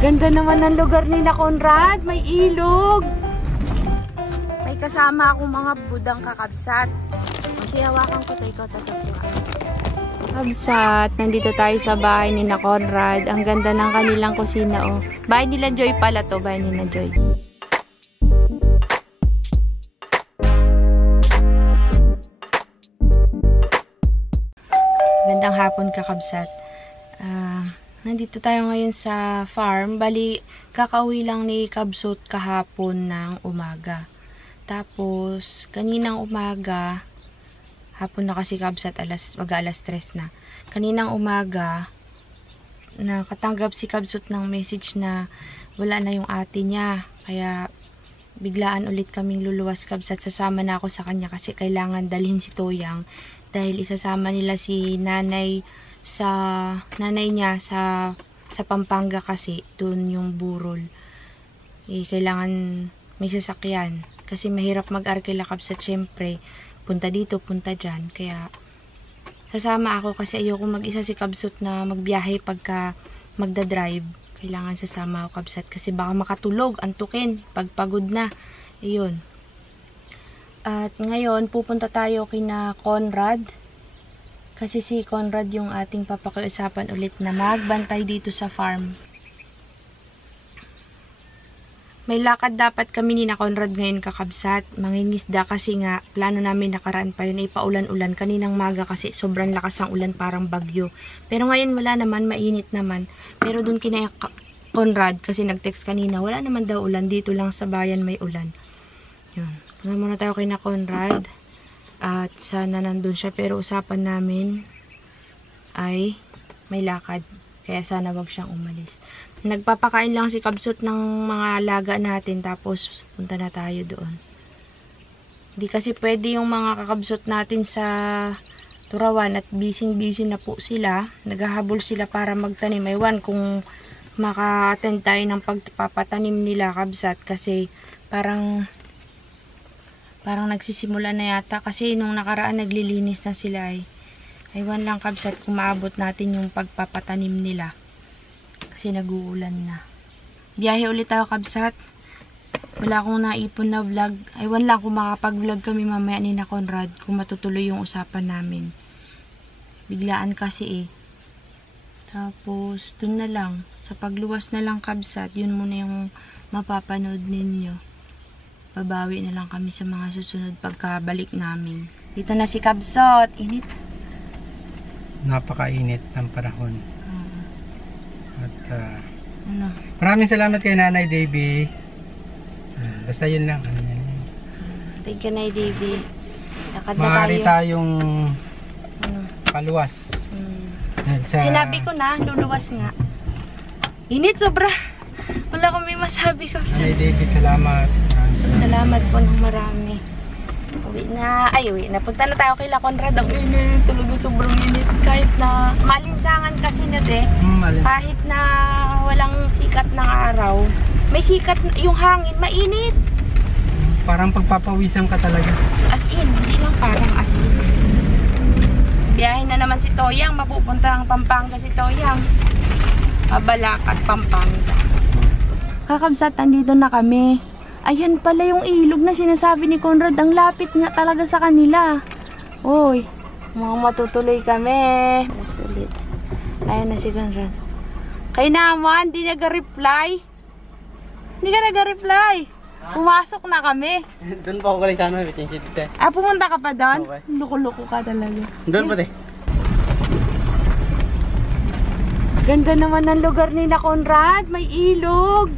Ganda naman ng lugar ni na Conrad. May ilog. May kasama akong mga budang kakabsat. Kasi hawakan ko tayo tatagpuan. Kabsat, nandito tayo sa bahay ni na Conrad. Ang ganda ng kanilang kusina, oh. Bahay nila Joy pala to, bahay nila Joy. Gandang hapon kakabsat. Nandito tayo ngayon sa farm. Bali, kakauwi lang ni Kabsot kahapon ng umaga. Tapos, kaninang umaga, hapon na kasi Kabsat, mag-alas 3 na. Kaninang umaga, nakatanggap si Kabsot ng message na wala na yung ate niya. Kaya, biglaan ulit kaming luluwas Kabsat. Sasama na ako sa kanya kasi kailangan dalhin si Toyang. Dahil isasama nila si nanay niya sa Pampanga kasi doon yung burol. Kailangan may sasakyan kasi mahirap mag-arkila Kabsat, syempre punta dito, punta dyan. Kaya sasama ako kasi ayoko mag-isa si Kabsot na magbiyahe pagka magdadrive. Kailangan sasama ako Kabsat kasi baka makatulog, antukin pag pagod na. Ayun. At ngayon pupunta tayo kina Conrad. Kasi si Conrad yung ating papakiusapan ulit na magbantay dito sa farm. May lakad dapat kami ni na Conrad ngayon kakabsat. Mangingisda kasi nga, plano namin nakaraan pa yun ay paulan-ulan. Kaninang maga kasi sobrang lakas ng ulan, parang bagyo. Pero ngayon wala naman, mainit naman. Pero dun kina Conrad, kasi nag-text kanina, wala naman daw ulan. Dito lang sa bayan may ulan. Yun. Punta muna tayo kay na Conrad. At sana nandun siya, pero usapan namin ay may lakad. Kaya sana wag siyang umalis. Nagpapakain lang si Kabsot ng mga alaga natin, tapos punta na tayo doon. Hindi kasi pwede yung mga kakabsot natin sa Turawan at busy na po sila. Naghahabol sila para magtanim. Ewan kung maka-attend tayo ng pagpapatanim nila Kabsat, kasi parang nagsisimula na yata kasi nung nakaraan naglilinis na sila ay. Aywan lang Kabsat kung maabot natin yung pagpapatanim nila. Kasi nag-uulan na. Biyahe ulit tayo Kabsat. Wala akong naipon na vlog. Aywan lang kung makapag-vlog kami mamaya ni na Conrad kung matutuloy yung usapan namin. Biglaan kasi eh. Tapos dun na lang. Sa pagluwas na lang Kabsat, yun muna yung mapapanood ninyo. Babawi na lang kami sa mga susunod pagkabalik namin. Dito na si Kabsot. Init. Napakainit ng panahon. At ano? Maraming salamat kay Nanay Davy. Basta yun lang. Thank you, Nanay Davy. Lakad na maaari tayo. Tayong paluwas. Sinabi ko na, luluwas nga. Init sobra. Wala kami masabi Kabsot. Nanay Davy, salamat. Salamat po ng marami. Uwi na. Ay, uwi na. Punta na tayo kay La Conrad. Ang init. Talaga sobrang init. Kahit na malinsangan kasi na kahit na walang sikat ng araw, may sikat yung hangin. Mainit. Parang pagpapawisan ka talaga. As in. Hindi lang parang as in. Biyahe na naman si Toyang. Mapupunta ng Pampanga si Toyang. Mabalakat, Pampanga. Kakabsat, andito na kami. Ayan pala yung ilog na sinasabi ni Conrad. Ang lapit nga talaga sa kanila. Uy, mga matutuloy kami. Sulit. Ayan na si Conrad. Kay naman, di nag-reply. Hindi ka nag-reply. Pumasok na kami. Doon pa ako galing sana. Pumunta ka pa doon? Okay. Loko-loko ka talaga. Doon pa Ganda naman ng lugar ni na Conrad. May ilog.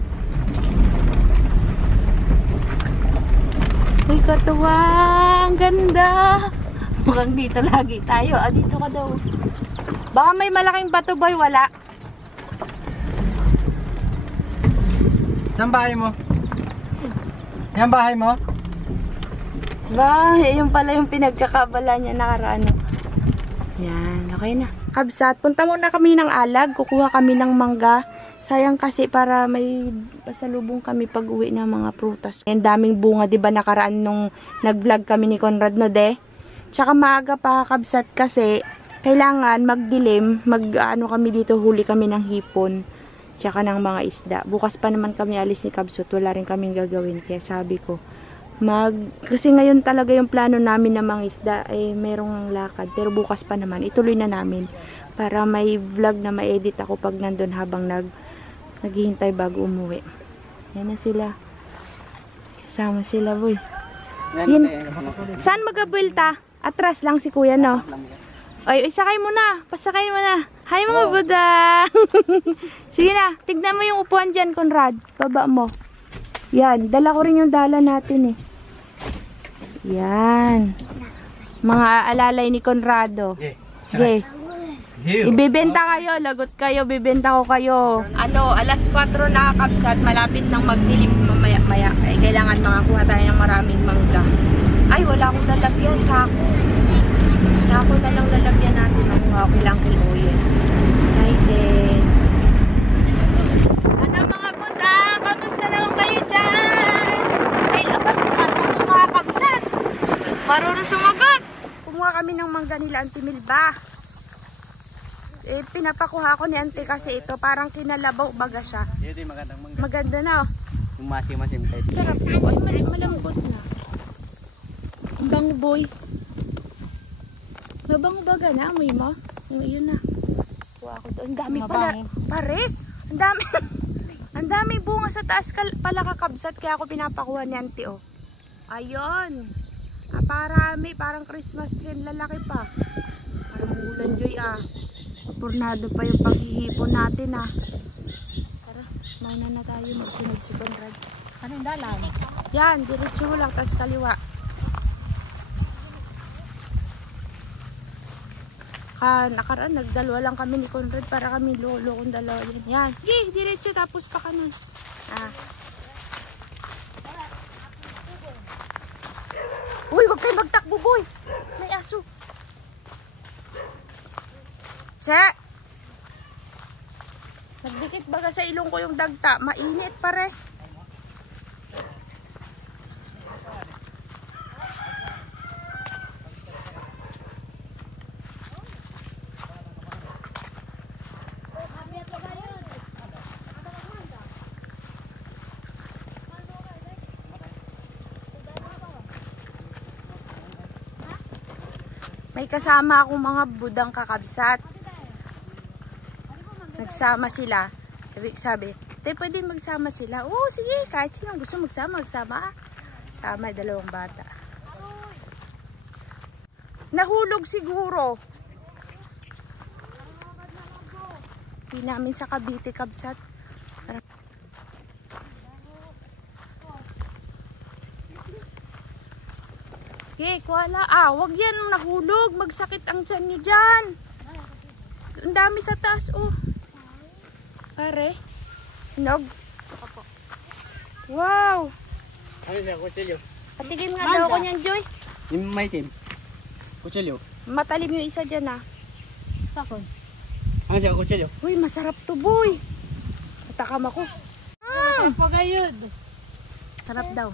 Uy, katuwa. Ang ganda. Mukhang dito lagi tayo. Dito ka daw. Baka may malaking bato boy. Wala. Saan bahay mo? Yan bahay mo? Bahay. Yung pala yung pinagkakabala niya nakaraan. Yan. Okay na. Kabsat, punta muna kami ng Alag. Kukuha kami ng mangga. Sayang kasi para may pasalubong kami pag uwi ng mga prutas. Ang daming bunga, diba nakaraan nung nag-vlog kami ni Conrad no de? Tsaka maaga pa Kabsat kasi kailangan magdilim, ano kami dito, huli kami ng hipon, tsaka ng mga isda. Bukas pa naman kami alis ni Kabsut, wala rin kaming gagawin. Kaya sabi ko, kasi ngayon talaga yung plano namin na mga isda, merong lakad. Pero bukas pa naman, ituloy na namin. Para may vlog na ma-edit ako pag nandun habang naghihintay bago umuwi. Yan na sila. Kasama sila, boy. Saan mag-abuelta? Atras lang si kuya, no? Ay, sakay mo na. Pasakay mo na. Hi, mga budang. Sige na. Tignan mo yung upuan dyan, Conrad. Baba mo. Yan. Dala ko rin yung dala natin, eh. Yan. Mga alalay ni Conrado. Okay. Ibibenta kayo. Lagot kayo. Bibenta ko kayo. Alas 4 na, Kabsat. Malapit nang magdilim mamaya-maya. Kailangan makakuha tayo ng maraming mangga. Ay, wala akong lalagyan. Sako na lang lalagyan natin. Nakuha ko lang kay Oyen. Excited. Ano mga puta? Kamusta naman kayo dyan? Ay, apat pumasok ko mga Kabsat. Marunong sumagot. Kumuha kami ng mangga nila Auntie Milba. Pinapakuha ko ni Auntie kasi ito parang kinalabaw baga siya. Maganda na, oh. Masim-masim tayo. Sarap po. Ay, malambot na. Ang bango, boy. Mabango baga na, amoy mo? Yun na. Kuha ko to. Ang dami pala. Pare, ang dami. Ang dami bunga sa taas pala kakabsat. Kaya ako pinapakuha ni Auntie, oh. Ayun. Parang Christmas tree. Lalaki pa. Parang ulan, Joy, ah. Tornado pa yung paghihipon natin, ah. Tara, mauna na tayo. Magsunod si Conrad. Ano yung dalan? Yan, diretso mo lang. Tas kaliwa. Nakaraan, nagdalawa lang kami ni Conrad para kami lolo kung dalawa yun. Yan. Diretso tapos pa kanan. Uy, wag kayo magtakbo, boy. May aso. Che! Nagdikit baga sa ilong ko yung dagta. Mainit pare. May kasama akong mga budang kakabsat. Nagsama sila. Sabi, pwede magsama sila. Oo, sige, kahit sino gusto magsama. Sama, dalawang bata. Nahulog siguro. Hindi namin sa Cavite, kabsat. Wala. Wag yan nahulog. Magsakit ang tiyan nyo dyan. Ang dami sa taas, oh. Pare. Hinog. Wow. Ano siya, kutsilyo? Patigim nga daw ko niyan, Joy. Yung may team. Kutsilyo. Matalim yung isa dyan, ah. Sakon. Ano siya, kutsilyo? Uy, masarap to, boy. Natakam ako. Pagayod. Sarap daw.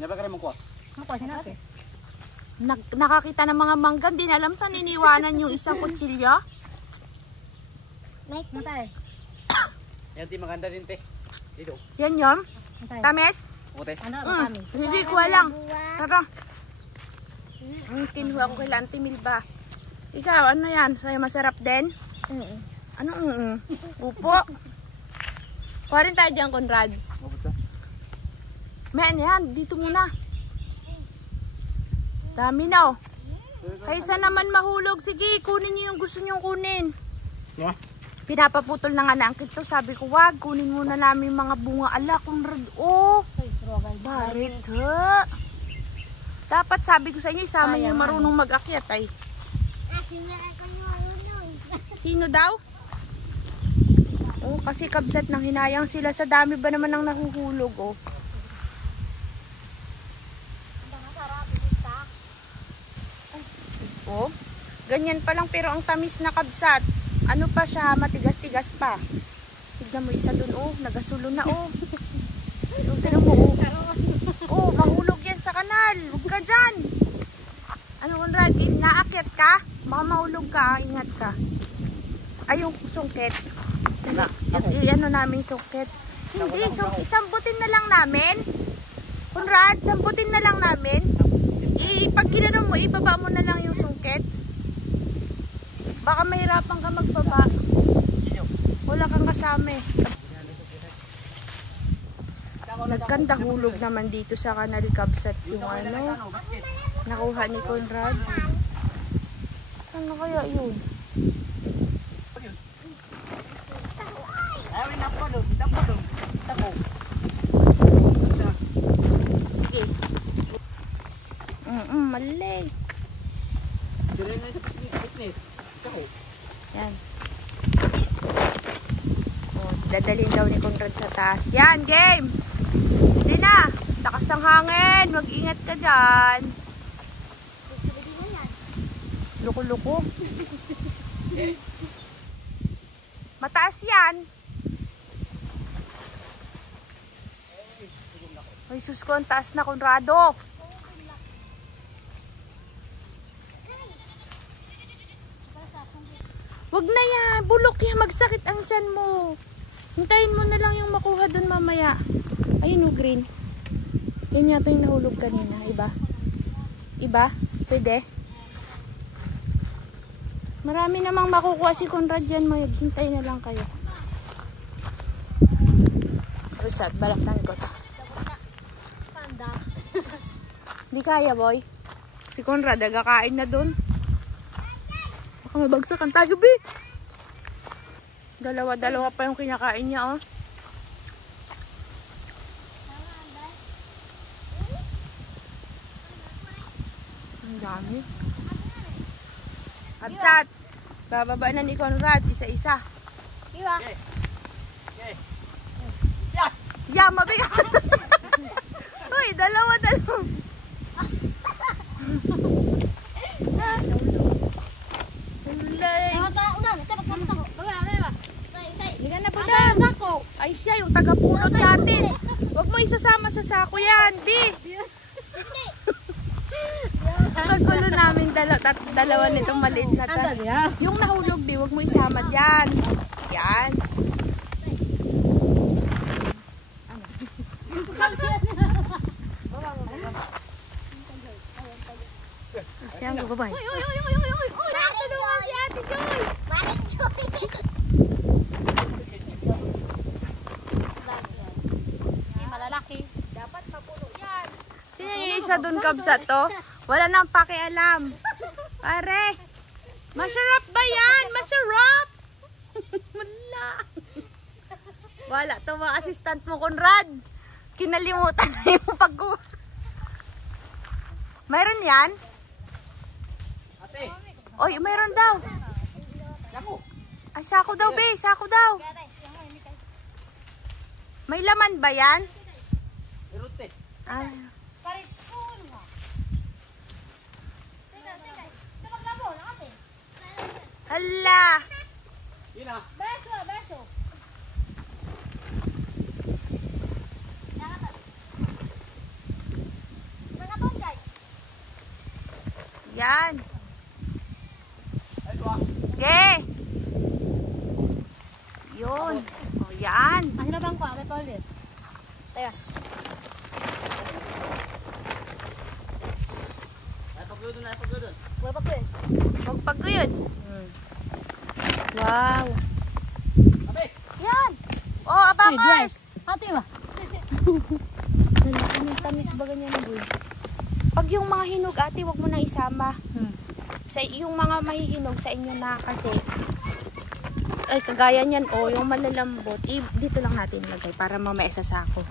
Napakara mo ko. Ako, sinabi. Nakakita ng mga mangga, din alam saan iniwanan yung isang kutsilyo. Mike, matay. Yan, ti maganda din, te. Dito. Yan yun. Matay. Tamis? Ote. Ano, kami? Hindi, kuha lang. Tara. Kinuha ko kay Auntie Milba. Ikaw, ano yan? Sa'yo masarap din? Ano? Upo. Kuha rin tayo dyan, Conrad. May ano yan, dito muna. Dami na, oh. Kaysa naman mahulog, sige, kunin nyo yung gusto nyo kunin. Yeah. Pinapaputol na nga naangkit to. Sabi ko, wag, kunin muna namin mga bunga. Ala, Conrad, oh. Barit, ha. Dapat sabi ko sa inyo, isama nyo yung marunong mag-akyat, ay. Sino daw? Oh, kasi kabsat nang hinayang sila. Sa dami ba naman ang nahuhulog, oh. Oh, ganyan pa lang pero ang tamis na kabsat. Ano pa siya, matigas-tigas pa. Tignan mo isa dun, oh, nagasulo na, oh. Tignan mo, oh. Oh, mahulog yan sa kanal. Huwag ka dyan. Ano, Conrad, naakyat ka? Baka mahulog ka, ingat ka. Ay, yung sungkit. I-ano namin sungkit. Hindi, sambutin na lang namin. Conrad, sambutin na lang namin. Pag kinano mo, ibaba mo na lang yung sungkit. Baka mahirapan ka magbaba. Wala kang kasama eh. Nagkanda hulog naman dito sa Kanal Kabsat yung ano. Nakuha ni Conrad. Ano kaya yun? Sige. Mali. Yan. Oh, dadalhin daw ni Conrad sa taas. Yan, game! Hindi na. Lakas ng hangin. Mag-ingat ka dyan. Luko-luko. Mataas yan. Ay, sus ko, ang taas na, Conrado. Wag na yan. Bulok yan. Magsakit ang tiyan mo. Hintayin mo na lang yung makuha dun mamaya. Ayun o, green. Yan yata yung nahulog kanina. Iba? Iba? Pwede? Marami namang makukuha si Conrad dyan. Maghintay na lang kayo. Rusat, balaktan ko to. Panda. Hindi kaya, boy. Si Conrad, nagkakain na dun. Baka mabagsakan tayo, be. Dalawa-dalawa pa yung kinakain niya, oh. Ang dami. Absat, bababa na ni Conrad, isa-isa. Iwa. Yeah, mabigat. Uy, dalawa-dalawa. Hindi ka na po sako. Ay siya, yung taga-pulot natin. Huwag mo isasama sa sako yan, B. Kagulo namin dalawa nitong maliit na ta. Yung nahulog, B, huwag mo isama dyan. Yan. Siya, babay. Uy! Tulungan si Ate Joy! Malalaki. Dapat mapuno yan. Tingnan yung isa dun, Kabsat, to. Wala nang pakialam. Pare, masarap ba yan? Masarap! Wala. Wala to mga assistant mo, Conrad. Kinalimutan na yung pagkuha. Mayroon yan? Oy, mayroon daw. Ay, sako daw, be. Sako daw. May laman ba yan? Ay. Hala. Beso. Yan. Okay. Yun. O, yan. Ang hinabang ko, agad ulit. Taya. Magpagkuyod. Wow. Yan. Oh, abangers. Ate ba? Anong tamis ba ganyan na boy? Pag yung mga hinog, ate, wag mo nang isama. Sa yung mga mahihinog sa inyo na kasi ay kagaya niyan yung malalambot, dito lang natin ilagay para mamaya sa sako.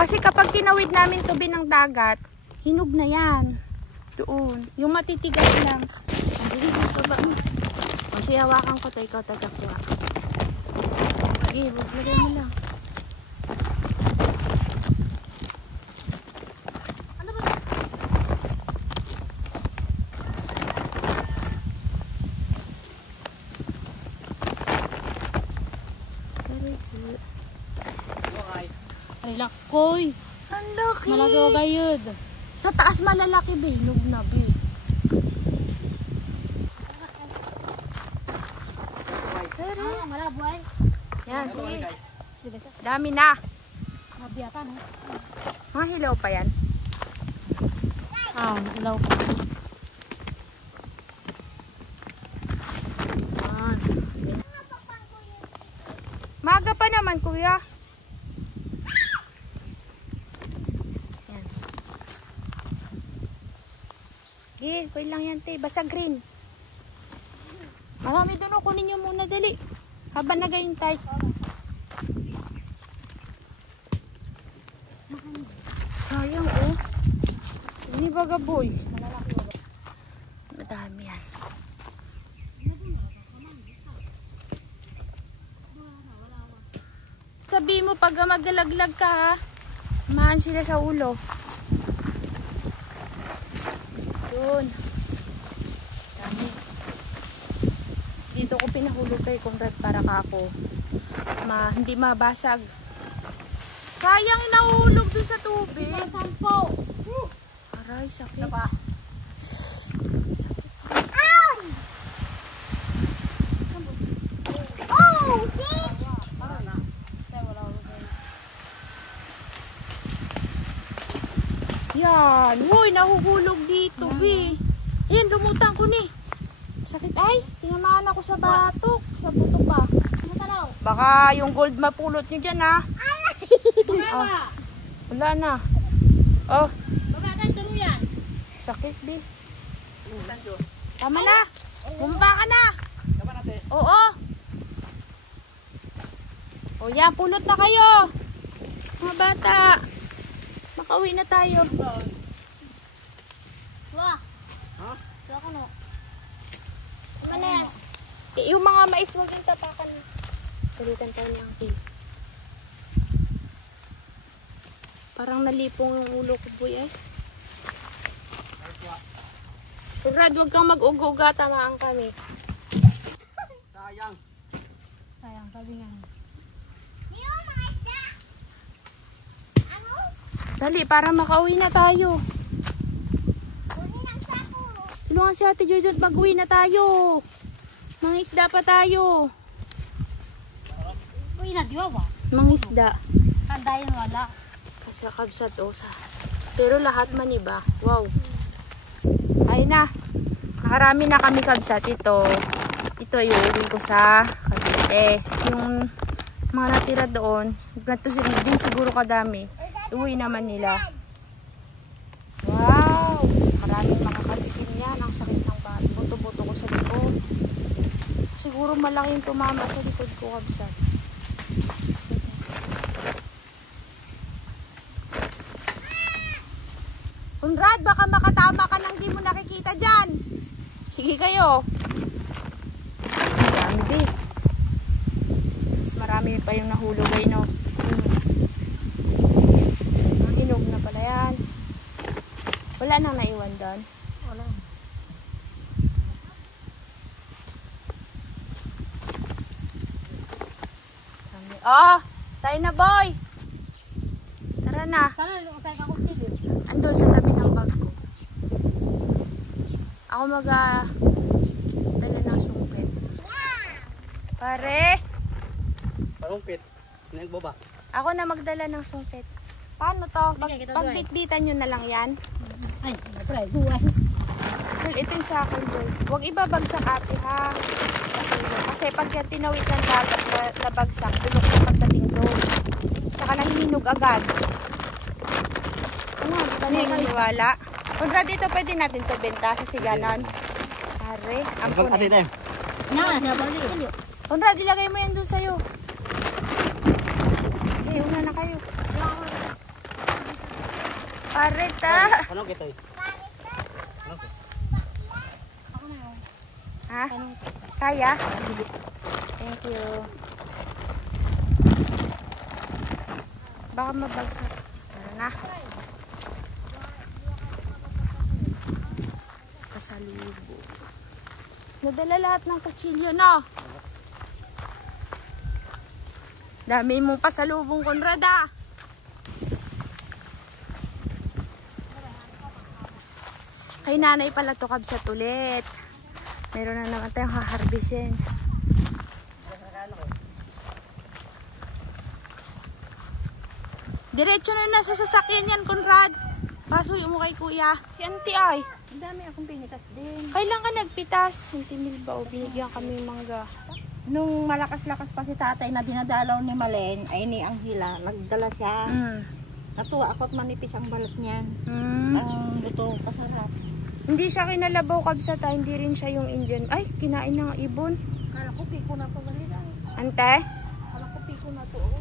Kasi kapag tinawid namin tubi ng dagat, hinog na yan. Doon. Yung matitigas lang. Sige, baba mo. Kasi hawakan ko to, ikaw tagakuha. Sige, lagay mo lang. Ay, lakoy. Ang laki. Malaki o gayod. Sa taas malalaki, be. Hinog na, be. Malabo ay. Yan, sige. Sige ka. Dami na. Mabiyatan eh. Mga hilaw pa yan. Ilaw. Yan. Maga pa naman, kuya. Yan. Sige, kuya lang yan, te. Basta green. Marami doon. Kunin nyo muna, dali. Habang nagahintay. Sayang, oh. Ini baga, boy. Madami yan. Sabi mo pag magalaglag ka, ha? Mahan sila sa ulo. Yun. Dami. Dito ko pinahulog kay Conrad para kako. Hindi mabasag. Sayang inaulog dun sa tubig. Sampo. Aray, sakit. Diba? Sakit. Oh, see? Yan. Uy, nahuhulog dito, bi. Ayan, lumutang ko ni. Sakit ay. Tinamaan ako sa batok. Sa buto pa. Baka yung gold mapulot nyo dyan, ha? Bumaba. Wala na. Oh, Baba tayo tuluyan. sakit, bi. Tama na. Bumaba ka na. Tama natin. Oo. O yan, pulot na kayo. Mga bata. Makauwi na tayo. Wah. Ha? Wala ko no. Ano na yan? Yung mga mais, huwag yung tapakan. Palitan tayo niyang kill. Parang nalipong yung ulo ko, boy, eh. Brad, huwag kang mag-uga-uga. Tamaan kami. Sayang. Sayang, sabi nga. Dali, para makauwi na tayo. Tulungan si Ate Joyce at mag-uwi na tayo. Mga isda pa tayo. Uy, nadiwa ba? Mga isda. Tandayan wala. Sa kabsat o sa. Pero lahat man iba. Wow. Ay na. Nakarami na kami kabsat. Ito yung uli ko sa Cavite. Yung mga natira doon, ganito din siguro kadami. Uwi naman nila. Wow. Maraming mga katikin yan. Ang sakit ng buto-buto ko sa likod. Siguro malaking tumama sa likod ko kabsat. Conrad, baka makatama ka nang di mo nakikita dyan. Sige kayo. Marami din. Mas marami pa yung nahulog ay no. Hinog na pala yan. Wala nang naiwan doon. Wala. Oh, tayo na boy. Tara na. Sana yung tayo kakutsilyo. Andun sa tabi ng bag ko. Ako dala ng sungkit. Pare, Parumpit. Nagbaba. ako na magdala ng sungkit. Paano to? Pagbitbitan nyo na lang yan. Ay, pre, buwan. Girl, ito yung sa akin, girl. Huwag ibabagsak ate, ha? Kasi pag tinawid ng dagat na bagsak, bulok na pagdating doon. Tsaka nahihinog agad. Ano, di ba naniniwala? Conrad, dito pwede natin to benta sa siganon. Pare, ang Pag ate punin. tayo. Yan, nabalik. Conrad, ilagay mo yan doon sa'yo. Okay, una na kayo. Pare, ta. Ano kita eh? Ako na yun. Ha? Kaya? Thank you. Baka mabagsak. Tara na. Pasalubong. Nadala lahat ng kutsilyo, no? Dami mong pasalubong, Conrad, ah. Kay nanay pala to kabsat ulit. Meron na naman tayong haharbisin. Diretso na nasa sasakyan yan, Conrad. Pasuyo mo kay kuya. Si auntie ay. Ang dami akong pinitas din. Kailan ka nagpitas? 20 ba o binigyan kami mangga? Nung malakas-lakas pa si tatay na dinadalaw ni Malen, ay ni Anghila, nagdala siya. Natuwa ako at manipis ang balot niyan. Ang luto, kasarap. Hindi siya kinalabaw kabsat, hindi rin siya yung Indian. Ay, kinain ng ibon. Kala ko piko na to, Malina. Ante? Kala ko piko na to. Oh.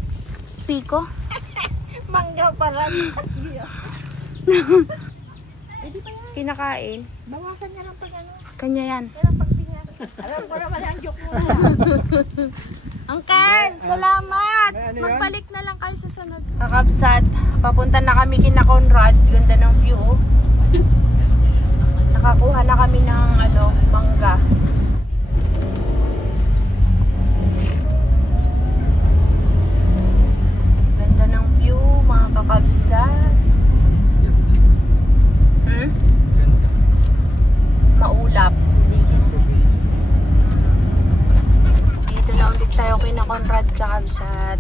Piko? Mangga pala. Pwede pa yan. Kinakain? Bawasan niya lang pag ano. Kanya yan. Kaya pag pinya. Alam ko naman ang joke mo. Uncle, salamat! Magbalik na lang kayo sa sunod. Kakabsat, papunta na kami kina Conrad. Ganda ng view. Oh. Nakakuha na kami ng mangga. Ganda ng view, mga kakabsat. Maulap. Dito na ulit tayo kina Conrad kakabsat.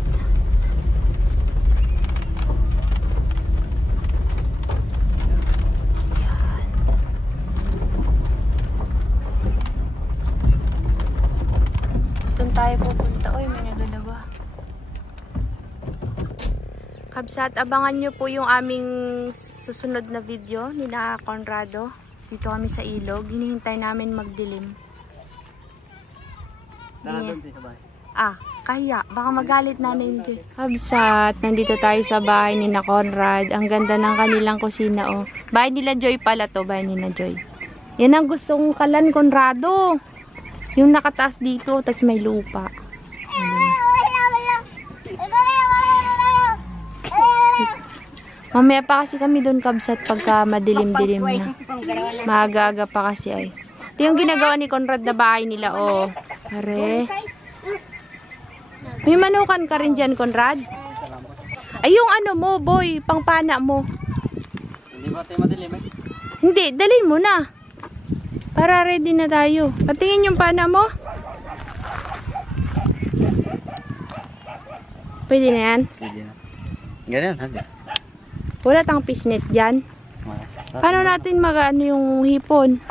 Doon tayo pupunta. Uy, may nagdadaba. Kabsat, abangan nyo po yung aming susunod na video ni na Conrado. Dito kami sa ilog. Hinihintay namin magdilim. Kahiya. Baka magalit na Joy. Kabsat, nandito tayo sa bahay ni na Conrad. Ang ganda ng kanilang kusina, oh. Bahay nila Joy pala to. Bahay nila Joy. Yan ang gusto kong kalan, Conrado. Yung nakataas dito, tapos may lupa. Mamaya pa kasi kami doon kabsat pagka madilim-dilim na. Maaga-aga pa kasi ay. Ito yung ginagawa ni Conrad na bahay nila, oh. Pare. May manukan ka rin dyan, Conrad? Ay, yung mo, boy, pangpana mo. Hindi ba tayo madilim eh? Hindi, dalhin mo na. Para ready na tayo. Patingin yung pana mo. Pwede na yan? Pwede na. Ganyan, ha? Wala tang fishnet dyan. Paano natin yung hipon?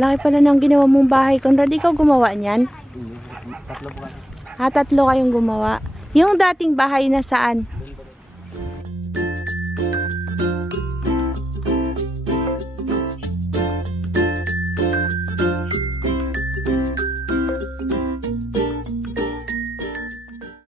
Laki pala ng ginawa mong bahay. Conrad, ikaw gumawa niyan? 3 buwan. 3 kayong gumawa. Yung dating bahay na saan?